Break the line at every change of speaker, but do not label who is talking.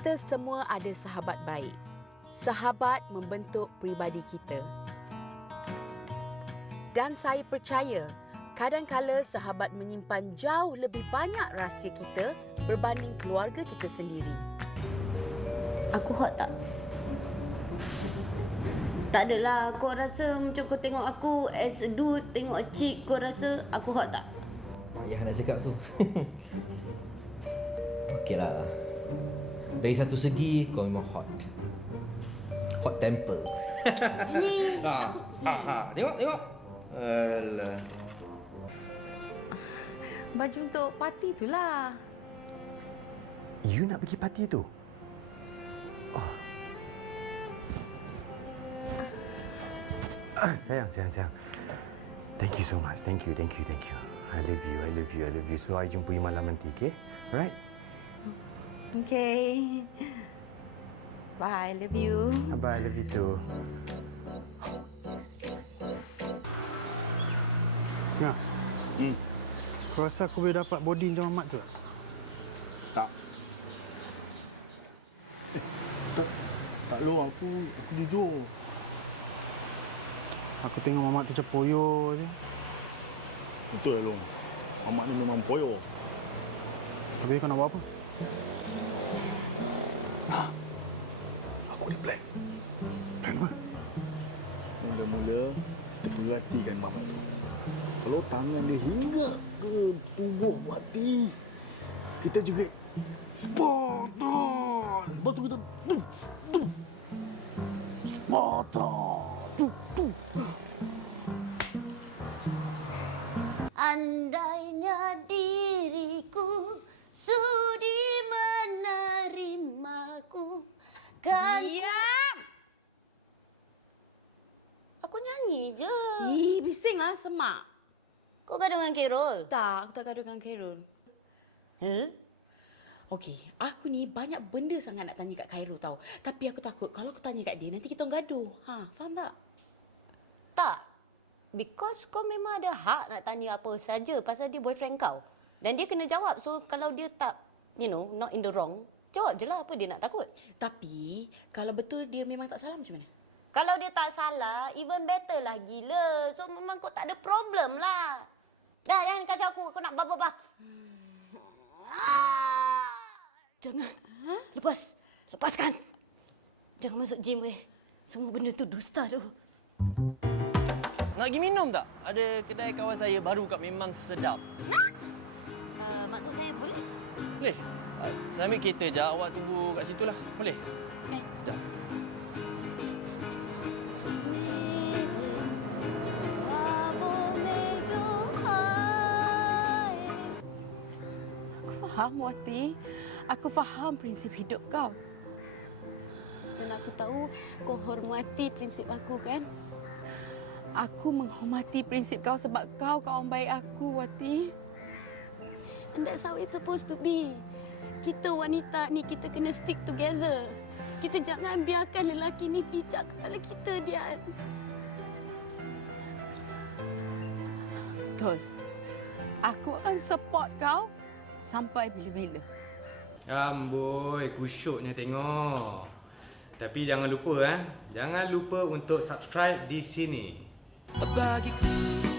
Kita semua ada sahabat baik. Sahabat membentuk peribadi kita. Dan saya percaya, kadang-kala sahabat menyimpan jauh lebih banyak rahsia kita berbanding keluarga kita sendiri.
Aku hot tak? Tak adalah. Kau rasa macam kau tengok aku as a dude, tengok a chick, kau rasa aku hot tak?
Payah nak cakap tu. Okeylah. Dari satu segi kau memang hot. Hot temper.
Ni
Tengok. Alah.
Baju untuk parti itulah.
You nak pergi parti tu? Oh. Sayang. Thank you so much. Thank you. I love you. So, I jumpa you malam nanti, okay? Alright?
Okay. Bye, love you.
Bye, I love you too. Ya. Kau rasa aku boleh dapat body macam Ahmad tu?
Tak. Tak lo, aku jujur.
Aku tengok Mamat tu macam poyo je.
Betul lah, Long. Ahmad ni memang poyo.
Tapi kau nak buat apa?
Aku ni plan.
Plan apa?
Mula-mula, kita perhatikan Ahmad tu. Kalau tangan dia hingga ke tubuh mati, kita juga Spartan. Lepas tu kita Spartan.
andainya diriku sudi menerimaku kan.
Diam!
Aku nyanyi je.
Bisinglah semak.
Kau gaduh dengan Khairul?
Tak, aku tak gaduh dengan Khairul. Okey, aku ni banyak benda sangat nak tanya kat Khairul tau. Tapi aku takut kalau aku tanya kat dia, nanti kita orang gaduh. Faham tak?
Tak. Because kau memang ada hak nak tanya apa saja pasal dia boyfriend kau. Dan dia kena jawab. So, kalau dia tak, not in the wrong, jawab je lah apa dia nak takut.
Tapi, kalau betul dia memang tak salah macam mana?
Kalau dia tak salah, even better lah gila. So, memang kau tak ada problem lah. Dah, jangan kacau aku nak bubble bath. Jangan. Lepaskan. Jangan masuk gym weh. Semua benda tu dusta tu.
Nak pergi minum tak? Ada kedai kawan saya baru buka memang sedap.
Maksud saya boleh?
Boleh? Saya ambil kereta je, awak tunggu kat situ lah. Boleh? Sekejap.
Aku faham, Wati. Aku faham prinsip hidup kau.
Dan aku tahu kau hormati prinsip aku kan?
Aku menghormati prinsip kau sebab kau kawan baik aku, Wati.
And that's how it's supposed to be. Kita wanita ni, kita kena stick together. Kita jangan biarkan lelaki ni pijak kepala kita, Dian.
Betul. Aku akan support kau sampai bila-bila.
Amboi, kusyuknya tengok. Tapi jangan lupa jangan lupa untuk subscribe di sini.
Bagiku